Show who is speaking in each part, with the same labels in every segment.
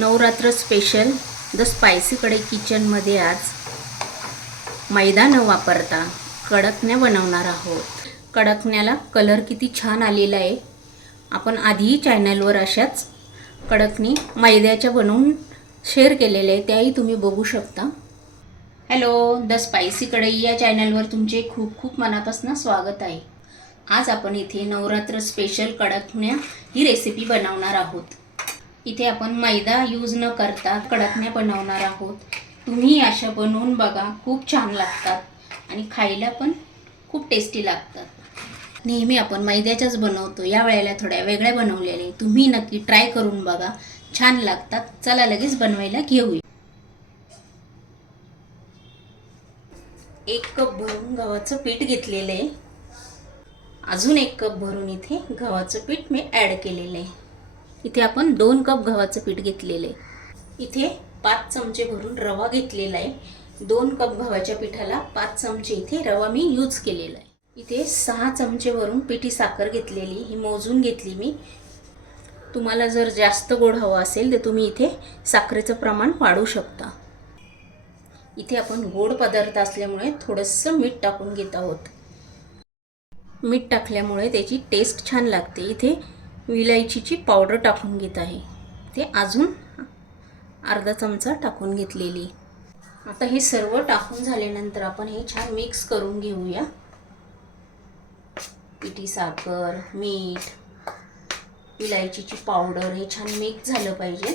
Speaker 1: Navratra special the स्पायसीकडे किचनमध्ये आज मैदा न वापरता कडकण्या बनवणार आहोत. कडकण्याला कलर किती छान आलेला आहे. आपण आधीही चॅनलवर अशाच कडकणी मैद्याच्या बनवून शेअर केलेल्या आहे त्याही तुम्ही बघू शकता. हॅलो द स्पायसी कढई या चॅनलवर तुमचे खूप खूप मनापासून स्वागत आहे. आज आपण इथे नवरात्र स्पेशल कडकण्या ही रेसिपी बनवणार आहोत. इथे आपण मैदा यूज न करता कडकण्या बनवणार आहोत. तुम्ही अशा बनवून बघा खूप छान लागतात. आणि खायला पण खूप टेस्टी लागतात. नेहमी आपण मैद्याच्याच बनवतो. या वेळेला थोड्या वेगळ्या बनवलेले तुम्ही नक्की ट्राय करून बघा. छान लागतात. चला लगेच बनवायला घेऊया. एक कप भरून गव्हाचं पीठ घेतलेलं आहे. अजून एक कप भरून इथे गव्हाचं पीठ मी ॲड केलेलं आहे. इथे आपण दोन कप गव्हाचं पीठ घेतलेलं आहे. इथे पाच चमचे भरून रवा घेतलेला आहे. दोन कप गव्हाच्या पिठाला पाच चमचे इथे रवा मी यूज केलेला आहे. इथे सहा चमचे भरून पिठी साखर घेतलेली ही मोजून घेतली मी. तुम्हाला जर जास्त गोड हवं असेल तर तुम्ही इथे साखरेचं प्रमाण वाढवू शकता. इथे आपण गोड पदार्थ असल्यामुळे थोडंसं मीठ टाकून घेत आहोत. मीठ टाकल्यामुळे त्याची टेस्ट छान लागते. इथे विलायचीची पावडर टाकून घेत आहे. ते अजून अर्धा चमचा टाकून घेतलेली. आता हे सर्व टाकून झाल्यानंतर आपण हे छान मिक्स करून घेऊया. पिठी साखर मीठ इलायचीची पावडर हे छान मिक्स झालं पाहिजे.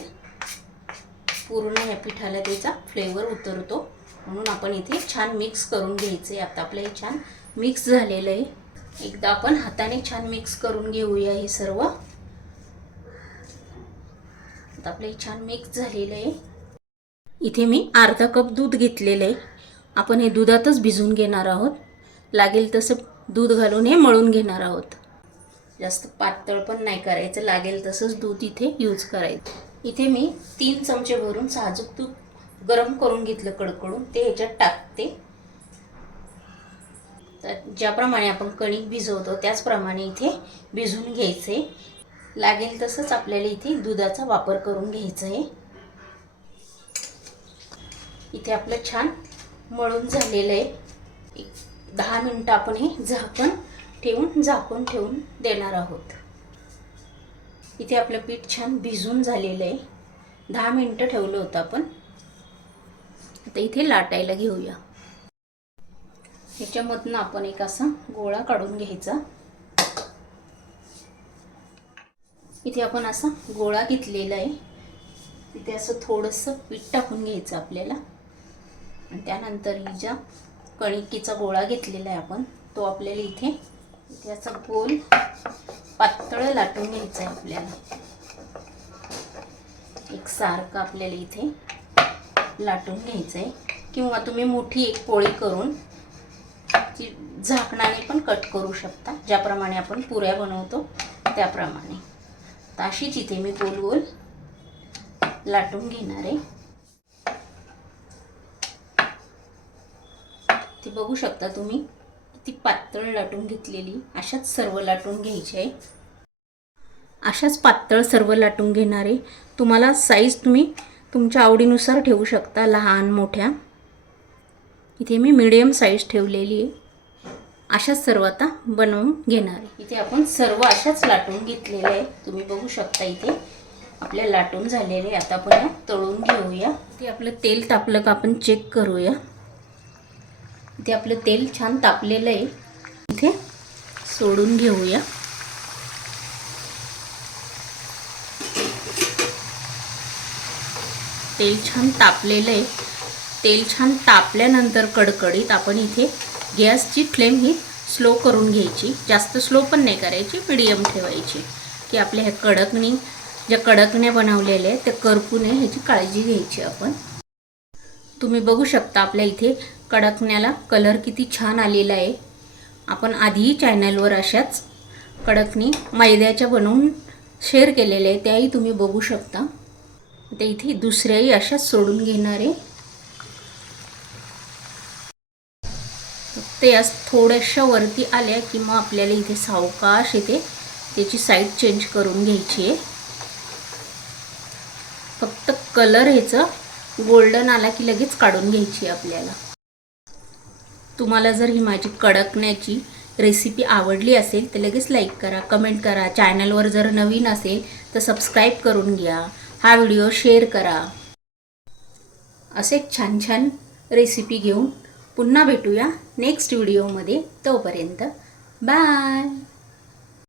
Speaker 1: पूर्ण ह्या पिठाला त्याचा फ्लेवर उतरतो. म्हणून आपण इथे छान मिक्स करून घ्यायचं आहे आता आपलं हे छान मिक्स झालेलं आहे. एकदा आपण हाताने छान मिक्स करून घेऊया हे सर्व. आता आपलं हे छान मिक्स झालेलं आहे. इथे मी अर्धा कप दूध घेतलेलं आहे. आपण हे दुधातच भिजून घेणार आहोत. लागेल तसं दूध घालून हे मळून घेणार आहोत. जास्त पातळ पण नाही करायचं. लागेल तसंच दूध इथे यूज करायचं. इथे मी तीन चमचे भरून साजूक तूप गरम करून घेतलं कडकडून. ते ह्याच्यात टाकते. तर ज्याप्रमाणे आपण कणिक भिजवतो त्याचप्रमाणे इथे भिजवून घ्यायचे. लागेल तसंच आपल्याला इथे दुधाचा वापर करून घ्यायचा आहे. इथे आपलं छान मळून झालेलं आहे. एक दहा मिनटं आपण हे झाकण ठेवून झाकून ठेवून देणार आहोत. इथे आपलं पीठ छान भिजून झालेलं आहे. दहा मिनटं ठेवलं होतं आपण. आता इथे लाटायला घेऊया. ह्याच्यामधनं आपण एक असा गोळा काढून घ्यायचा. इथे आपण असा गोळा घेतलेला आहे. तिथे असं थोडंसं पीठ टाकून घ्यायचं आपल्याला. आणि त्यानंतर ही ज्या कणिकीचा गोळा घेतलेला आहे आपण तो आपल्याला इथे इथे असा गोल पातळ लाटून घ्यायचा आहे आपल्याला. एक सारखं आपल्याला इथे लाटून घ्यायचं आहे. किंवा तुम्ही मोठी एक पोळी करून ती झाकणाने पण कट करू शकता. ज्याप्रमाणे आपण पुऱ्या बनवतो त्याप्रमाणे. तर अशीच इथे मी गोल गोल लाटून घेणार आहे. ती बघू शकता तुम्ही ती पातळ लाटून घेतलेली. अशाच सर्व लाटून घ्यायची आहे. अशाच पातळ सर्व लाटून घेणारे तुम्हाला साईज तुम्ही तुमच्या आवडीनुसार ठेवू शकता लहान मोठ्या. इथे मी मिडियम साईज ठेवलेली आहे. अशाच सर्व आता बनवून घेणार आहे. इथे आपण सर्व अशाच लाटून घेतलेल्या आहे तुम्ही बघू शकता इथे आपल्या लाटून झालेले आता आपण तळून घेऊया. ते आपलं तेल तापलं का आपण चेक करूया. इथे आपलं तेल छान तापलेलं आहे. इथे सोडून घेऊया. तेल छान तापलेलं आहे. तेल छान तापल्यानंतर कडकडीत आपण इथे गॅसची फ्लेम ही स्लो करून घ्यायची. जास्त स्लो पण नाही करायची मिडियम ठेवायची. की आपल्या ह्या कडकणी ज्या कडकण्या बनवलेल्या आहेत त्या करपू नये ह्याची काळजी घ्यायची आपण. तुम्ही बघू शकता आपल्या इथे कडकण्याला कलर किती छान आलेला आहे. आपण आधीही चॅनलवर अशाच कडकणी मैद्याच्या बनवून शेअर केलेल्या आहे त्याही तुम्ही बघू शकता. ते इथे दुसऱ्याही अशाच सोडून घेणारे ते आज थोड्याशा वरती आल्या की मग आपल्याला इथे सावकाश येते. त्याची साईड चेंज करून घ्यायची आहे. फक्त कलर ह्याचं गोल्डन आला की लगेच काढून घ्यायची आपल्याला. तुम्हाला जर ही माझी कडकण्याची रेसिपी आवडली असेल तर लगेच लाईक करा कमेंट करा. चॅनलवर जर नवीन असेल तर सबस्क्राईब करून घ्या. हा व्हिडिओ शेअर करा. असे छान छान रेसिपी घेऊन पुन्हा भेटूया नेक्स्ट व्हिडिओमध्ये तोपर्यंत बाय